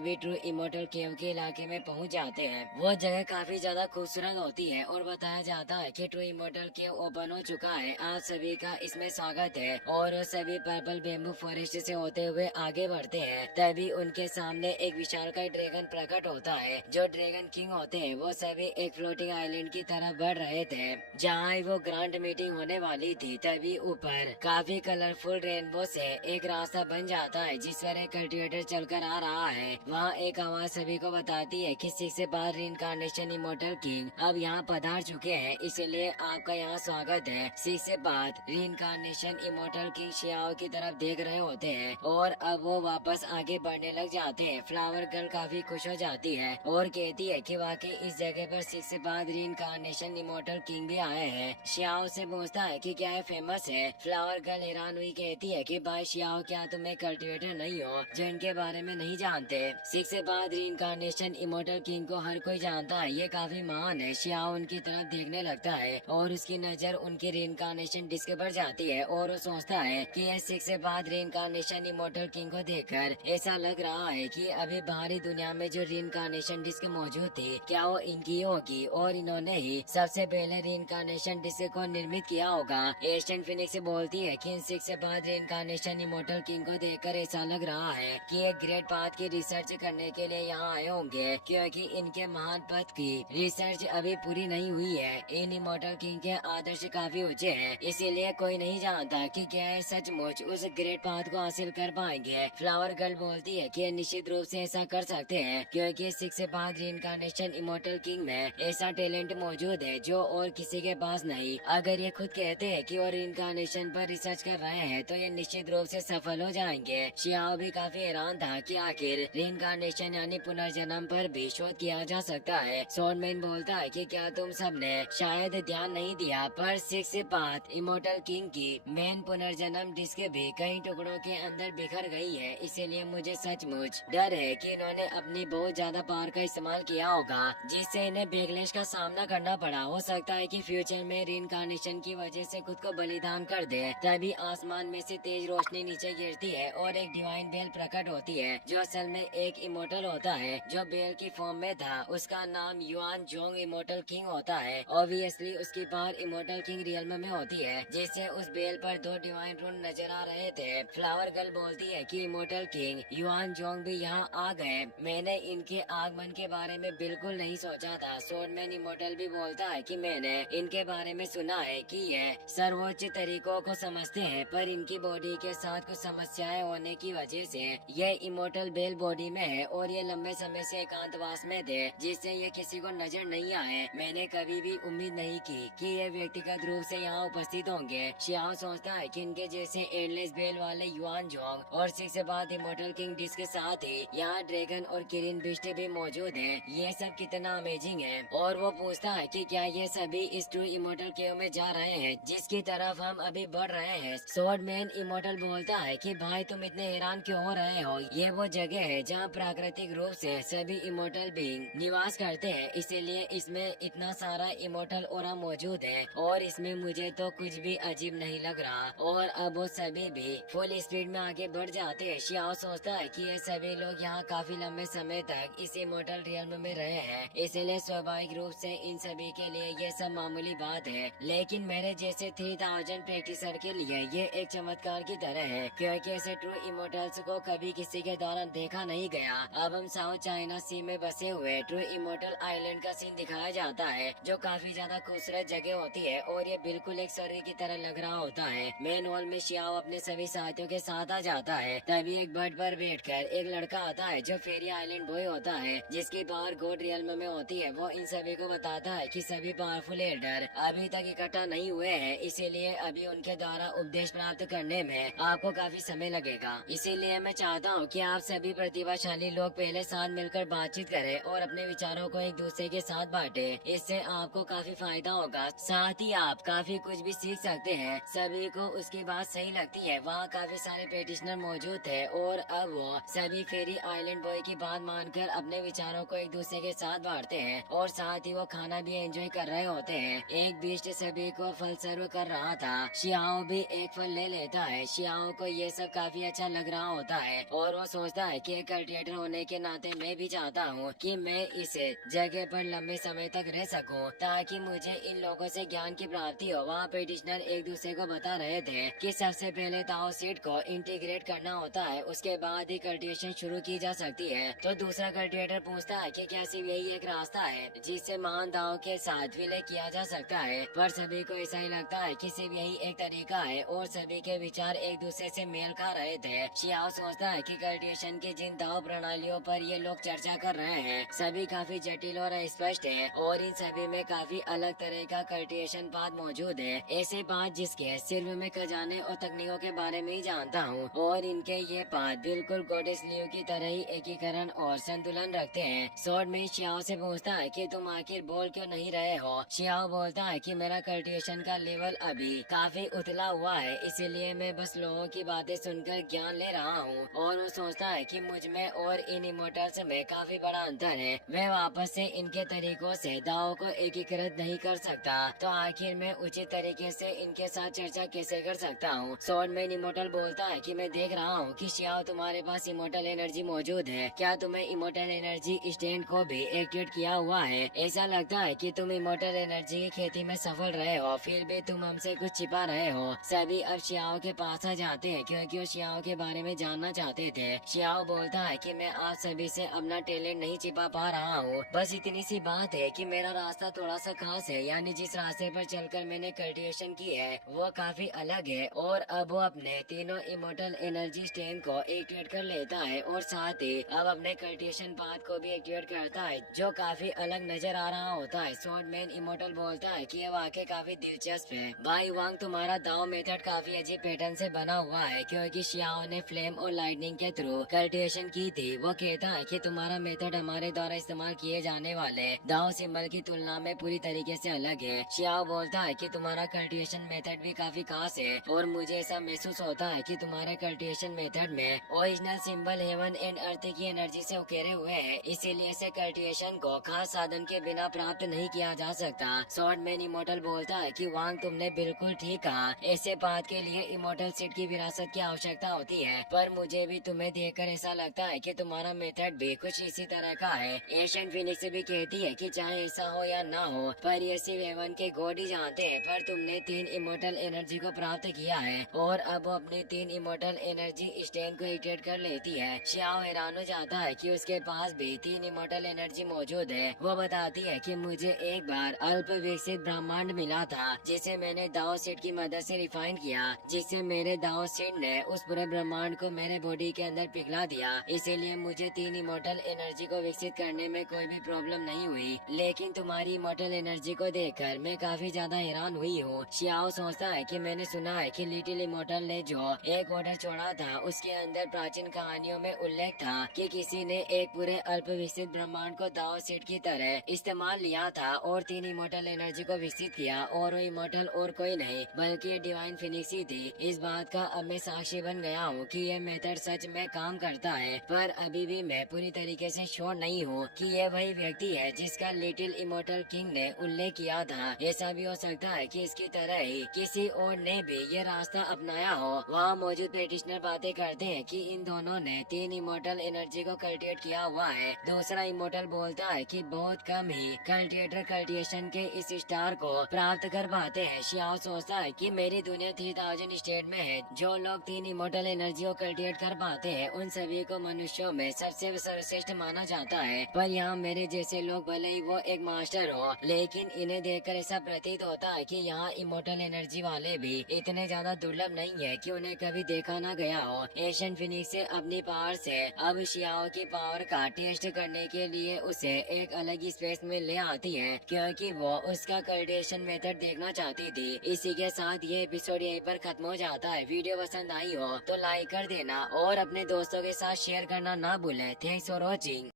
सभी true immortal केव के इलाके में पहुंच जाते हैं। वो जगह काफी ज्यादा खूबसूरत होती है और बताया जाता है कि ट्रू इमोर्टल केव ओपन हो चुका है। आप सभी का इसमें स्वागत है। और सभी पर्पल बेम्बू फॉरेस्ट से होते हुए आगे बढ़ते हैं। तभी उनके सामने एक विशालकाय ड्रैगन प्रकट होता है। जो ड्रैगन किंग होते हैं वो सभी एक फ्लोटिंग आइलैंड की तरफ बढ़ रहे थे, जहाँ वो ग्रांड मीटिंग होने वाली थी। तभी ऊपर काफी कलरफुल रेनबो से एक रास्ता बन जाता है जिस पर एक कल्टिवेटर चलकर आ रहा है। वहाँ एक आवाज सभी को बताती है कि 6 से बाद रीइंकार्नेशन इमोर्टल किंग अब यहाँ पधार चुके हैं, इसलिए आपका यहाँ स्वागत है। 6 से बाद रीइंकार्नेशन इमोर्टल किंग शियाओ की तरफ देख रहे होते हैं और अब वो वापस आगे बढ़ने लग जाते हैं। फ्लावर गर्ल काफी खुश हो जाती है और कहती है कि वाकई इस जगह पर 6 से बाद रीइंकार्नेशन इमोर्टल किंग भी आए हैं। शियाओ से पूछता है कि क्या ये फेमस है। फ्लावर गर्ल हैरान हुई कहती है कि भाई शियाओ, क्या तुम एक कल्टिवेटर नहीं हो जो इनके बारे में नहीं जानते। 6 से बाद रीइंकार्नेशन इमोर्टल किंग को हर कोई जानता है, ये काफी महान है। शियाओ उनकी तरफ देखने लगता है और उसकी नजर उनकी रीइंकार्नेशन डिस्क पर जाती है और वो सोचता है कि यह 6 से बाद रीइंकार्नेशन इमोर्टल किंग को देखकर ऐसा लग रहा है कि अभी बाहरी दुनिया में जो रीइंकार्नेशन डिस्क मौजूद थी क्या वो इनकी होगी और इन्होंने ही सबसे पहले रीइंकार्नेशन डिस्क को निर्मित किया होगा। एशियन फिनिक्स बोलती है कि इन 6 से बाद रीइंकार्नेशन इमोर्टल किंग को देखकर ऐसा लग रहा है कि एक ग्रेट पाथ की रिसर्च करने के लिए यहाँ आए होंगे, क्योंकि इनके महान पथ की रिसर्च अभी पूरी नहीं हुई है। इन इमोर्टल किंग के आदर्श काफी ऊंचे हैं, इसीलिए कोई नहीं जानता कि क्या है सचमुच उस ग्रेट पाथ को हासिल कर पाएंगे। फ्लावर गर्ल बोलती है कि निश्चित रूप से ऐसा कर सकते हैं, क्योंकि 6 से बाद रीइंकार्नेशन इमोर्टल किंग में ऐसा टैलेंट मौजूद है जो और किसी के पास नहीं। अगर ये खुद कहते हैं कि वो रीइंकार्नेशन पर रिसर्च कर रहे हैं तो ये निश्चित रूप से सफल हो जाएंगे। शियाओ भी काफी हैरान था कि आखिर रीइंकार्नेशन यानी पुनर्जन्म पर भी शोध किया जा सकता है। स्वॉर्डमैन बोलता है कि क्या तुम सबने शायद ध्यान नहीं दिया, पर 6 से बाद इमोर्टल किंग की मेन पुनर्जन्म डिस्क भी कई टुकड़ों के अंदर बिखर गई है, इसीलिए मुझे सचमुच डर है कि इन्होंने अपनी बहुत ज्यादा पावर का इस्तेमाल किया होगा जिससे इन्हें बैकलैश का सामना करना पड़ा। हो सकता है कि फ्यूचर में रीइंकार्नेशन की वजह से खुद को बलिदान कर दे। तभी आसमान में से तेज रोशनी नीचे गिरती है और एक डिवाइन बेल प्रकट होती है जो असल में एक इमोर्टल होता है जो बेल की फॉर्म में था। उसका नाम युआन जोंग इमोर्टल किंग होता है। ऑब्वियसली उसकी पावर इमोर्टल किंग रियल्म में होती है, जिससे उस बेल पर 2 डिवाइन रून नजर आ रहे थे। फ्लावर गर्ल बोलती है कि इमोर्टल किंग युआन जोंग भी यहाँ आ गए, मैंने इनके आगमन के बारे में बिल्कुल नहीं सोचा था। स्वॉर्डमैन इमोर्टल भी बोलता है कि मैंने इनके बारे में सुना है कि ये सर्वोच्च तरीकों को समझते हैं, पर इनकी बॉडी के साथ कुछ समस्याएं होने की वजह से ये इमोर्टल बेल बॉडी में है और ये लंबे समय से एकांतवास में थे, जिससे ये किसी को नजर नहीं आए। मैंने कभी भी उम्मीद नहीं की कि ये व्यक्तिगत रूप से यहाँ उपस्थित होंगे। शियाओ सोचता है कि इनके जैसे एंडलेस बेल वाले युआन जोंग और 6 से बाद इमोर्टल किंग डिस्क के साथ ही यहाँ ड्रैगन और किरिन बिस्ट भी मौजूद है। ये सब कितना अमेजिंग है। और वो पूछता है कि क्या ये सभी इस ट्रू इमोर्टल केव में जा रहे हैं जिसकी तरफ हम अभी बढ़ रहे हैं। स्वॉर्डमैन इमोर्टल बोलता है कि भाई तुम इतने हैरान क्यों हो रहे हो, ये वो जगह है जहाँ प्राकृतिक रूप से सभी इमोर्टल बीइंग निवास करते हैं, इसीलिए इसमें इतना सारा इमोर्टल ओरा मौजूद है और इसमें मुझे तो कुछ भी अजीब नहीं लग रहा। और अब वो सभी भी फुल स्पीड में आगे बढ़ जाते हैं। शियाओ सोचता है कि ये सभी लोग यहाँ काफी लंबे समय तक इस इमोर्टल रियल्म में रहे हैं, इसलिए स्वाभाविक रूप से इन सभी के लिए ये सब मामूली बात है। लेकिन मेरे जैसे 3000 प्रैक्टिसर के लिए ये एक चमत्कार की तरह है, क्योंकि ऐसे ट्रू इमोर्टल्स को कभी किसी के द्वारा देखा नहीं गया। अब हम साउथ चाइना सी में बसे हुए ट्रू इमोर्टल आइलैंड का सीन दिखाया जाता है, जो काफी ज्यादा खूबसूरत जगह होती है और ये बिल्कुल एक स्वर्ग की तरह लग रहा होता है। मेन हॉल में शियाओ अपने सभी साथियों के साथ आ जाता है। तभी एक बर्ड पर बैठकर एक लड़का आता है जो फेरी आइलैंड बॉय होता है, जिसकी पावर गॉड रियल्म में होती है। वो इन सभी को बताता है कि सभी पावरफुल एल्डर अभी तक इकट्ठा नहीं हुए हैं, इसीलिए अभी उनके द्वारा उपदेश प्राप्त करने में आपको काफी समय लगेगा। इसीलिए मैं चाहता हूँ कि आप सभी प्रतिभाशाली लोग पहले साथ मिलकर बातचीत करें और अपने विचारों को एक दूसरे के साथ बांटे। इससे आपको काफी फायदा होगा, साथ ही आप काफी कुछ भी सीख सकते हैं। सभी को उसकी बात सही लगती है। वहाँ काफी सारे पेटिशनर मौजूद थे और अब वो सभी फेरी आइलैंड बॉय की बात मानकर अपने विचारों को एक दूसरे के साथ बांटते हैं और साथ ही वो खाना भी एंजॉय कर रहे होते हैं। एक बीस्ट सभी को फल सर्व कर रहा था। शियाओ भी एक फल ले लेता है। शियाओ को ये सब काफी अच्छा लग रहा होता है और वो सोचता है कि एक कल्टिवेटर होने के नाते मैं भी चाहता हूँ कि मैं इस जगह पर लंबे समय तक रह सकूं, ताकि मुझे इन लोगों से ज्ञान की प्राप्ति हो। वहाँ पेटिशनर एक दूसरे को बता रहे थे कि सबसे पहले ताओ सीड को इंटीग्रेट करना होता है, उसके बाद ही कल्टिवेशन शुरू की जा सकती है। तो दूसरा कल्टिवेटर पूछता है कि क्या सिर्फ यही एक रास्ता है जिससे महान दाव के साथ विलय किया जा सकता है, पर सभी को ऐसा ही लगता है कि सिर्फ यही एक तरीका है और सभी के विचार एक दूसरे से मेल खा रहे थे। शियाओ सोचता है कि कल्टिवेशन की जिन दाव प्रणालियों पर ये लोग चर्चा कर रहे हैं सभी काफी जटिल और अस्पष्ट है और इन सभी में काफी अलग तरह का कल्टिवेशन पाथ मौजूद है, ऐसे पाथ जिसके सिर्फ मैं खजाने और तकनीकों के बारे में ही जानता हूँ, और इनके ये पाथ बिल्कुल गॉडेस लियो की तरह ही एकीकरण और संतुलन रखते हैं। सॉर्ड में शियाओ से पूछता है कि तुम आखिर बोल क्यों नहीं रहे हो। शियाओ बोलता है कि मेरा कल्टिवेशन का लेवल अभी काफी उतला हुआ है, इसीलिए मैं बस लोगों की बातें सुनकर ज्ञान ले रहा हूँ। और वो सोचता है कि मुझ में और इन इमोटल्स में काफी बड़ा अंतर है, मैं वापस से इनके तरीकों से दावों को एकीकृत नहीं कर सकता, तो आखिर मैं उचित तरीके से इनके साथ चर्चा कैसे कर सकता हूँ। सॉर्ड मैन इमोटल बोलता है कि मैं देख रहा हूँ कि शियाओ तुम्हारे पास इमोटल एनर्जी मौजूद है, क्या तुम्हें इमोटल एनर्जी स्टैंड को भी एक्टिवेट किया हुआ है? ऐसा लगता है कि तुम इमोटल एनर्जी की खेती में सफल रहे हो, फिर भी तुम हमसे कुछ छिपा रहे हो। सभी अब शियाओ के पास आ जाते हैं क्योंकि वो शियाओ के बारे में जानना चाहते थे। शियाओ बोलता है कि मैं आप सभी से अपना टैलेंट नहीं छिपा पा रहा हूँ, बस इतनी सी बात है कि मेरा रास्ता थोड़ा सा खास है, यानी जिस रास्ते पर चलकर मैंने कल्टिवेशन की है वो काफी अलग है। और अब वो अपने तीनों इमोटल एनर्जी स्टैंड को एक्टिवेट कर लेता है और साथ ही अब अपने कल्टिवेशन पाथ को भी एक्टिवेट करता है, जो काफी अलग नजर आ रहा होता है। सॉर्ड मैन इमोटल बोलता है कि ये वाकई काफी दिलचस्प है। भाई वांग, तुम्हारा दाव मेथड काफी अजीब पैटर्न से बना हुआ है, क्योंकि शियाओ ने फ्लेम और लाइटनिंग के थ्रू कल्टिवेशन की थी। वो कहता है कि तुम्हारा मेथड हमारे द्वारा इस्तेमाल किए जाने वाले दाव सिंबल की तुलना में पूरी तरीके से अलग है। शियाओ बोलता है कि तुम्हारा कल्टिवेशन मेथड भी काफी खास है और मुझे ऐसा महसूस होता है कि तुम्हारे कल्टिवेशन मेथड में original symbol heaven and earth की एनर्जी से उकेरे हुए हैं, इसीलिए इसे कल्टिवेशन को खास साधन के बिना प्राप्त नहीं किया जा सकता। सॉर्ड मैन इमोटल बोलता है कि वांग, तुमने बिल्कुल ठीक कहा, ऐसे पाथ के लिए इमोटल सीड की विरासत की आवश्यकता होती है, पर मुझे भी तुम्हें देखकर ऐसा लगता है कि तुम्हारा मेथड भी कुछ इसी तरह का है। एशियन फिनिक्स भी कहती है कि चाहे ऐसा हो या ना हो, पर ये सिर्फ हेवन के गॉड ही जानते हैं, पर तुमने 3 इमोटल एनर्जी को प्राप्त किया है और अब वो अपनी 3 इमोटल एनर्जी स्टैंड को एक्टिवेट कर लेती है। शियाओ हैरान हो जाता है कि उसके पास भी 3 इमोटल एनर्जी मौजूद है। वो बताती है कि मुझे एक बार अल्प विकसित ब्रह्मांड मिला था जिसे मैंने दाओ सीड की मदद से रिफाइन किया, जिससे मेरे दाओ सीड ने उस पूरे ब्रह्मांड को मेरे बॉडी के अंदर पिघला दिया, इसीलिए मुझे 3 इमोटल एनर्जी को विकसित करने में कोई भी प्रॉब्लम नहीं हुई। लेकिन तुम्हारी इमोटल एनर्जी को देखकर मैं काफी ज्यादा हैरान हुई हूँ। शियाओ सोचता है कि मैंने सुना है कि लिटिल इमोटल ने जो एक ऑर्डर छोड़ा था उसके अंदर प्राचीन कहानियों में उल्लेख था कि किसी ने एक पूरे अल्प विकसित ब्रह्मांड को दाओ सीड की तरह इस्तेमाल लिया था और 3 इमोटल एनर्जी को विकसित किया, और वो इमोटल और कोई नहीं बल्कि ये डिवाइन फिनिक्स ही थी। इस बात का अब मैं साक्षी बन गया हूँ कि ये मेथड सच में काम करता है, पर अभी भी मैं पूरी तरीके से श्योर नहीं हूँ कि ये वही व्यक्ति है जिसका लिटिल इमोटल किंग ने उल्लेख किया था। ऐसा भी हो सकता है कि इसकी तरह ही किसी और ने भी ये रास्ता अपनाया हो। वहाँ मौजूद पेटिशनर बातें करते हैं कि इन दोनों ने 3 इमोटल एनर्जी को कल्टिवेट किया हुआ है। दूसरा इमोटल बोलता है कि बहुत कम ही कल्टिवेटर कल्टिवेशन के इस स्टार को प्राप्त कर पाते हैं। शियाओ सोचता है कि मेरी दुनिया 3000 स्टेट में है। जो लोग 3 इमोटल एनर्जी को कल्टिवेट कर पाते हैं उन सभी को मनुष्यों में सबसे सर्वश्रेष्ठ माना जाता है, पर यहाँ मेरे जैसे लोग भले ही वो एक मास्टर हो, लेकिन इन्हें देखकर ऐसा प्रतीत होता है कि यहाँ इमोटल एनर्जी वाले भी इतने ज्यादा दुर्लभ नहीं है कि उन्हें कभी देखा ना गया हो। एशियन फिनिक्स से अपनी पावर से अब शियाओ की पावर का टेस्ट करने के लिए उसे एक अलग ही स्पेस में ले आती है, क्योंकि वो उसका कल्टिवेशन मेथड देखना चाहती थी। इसी के साथ ये एपिसोड यहीं पर खत्म हो जाता है। वीडियो पसंद आई हो तो लाइक कर देना और अपने दोस्तों के साथ शेयर करना ना भूलें। Thanks for watching.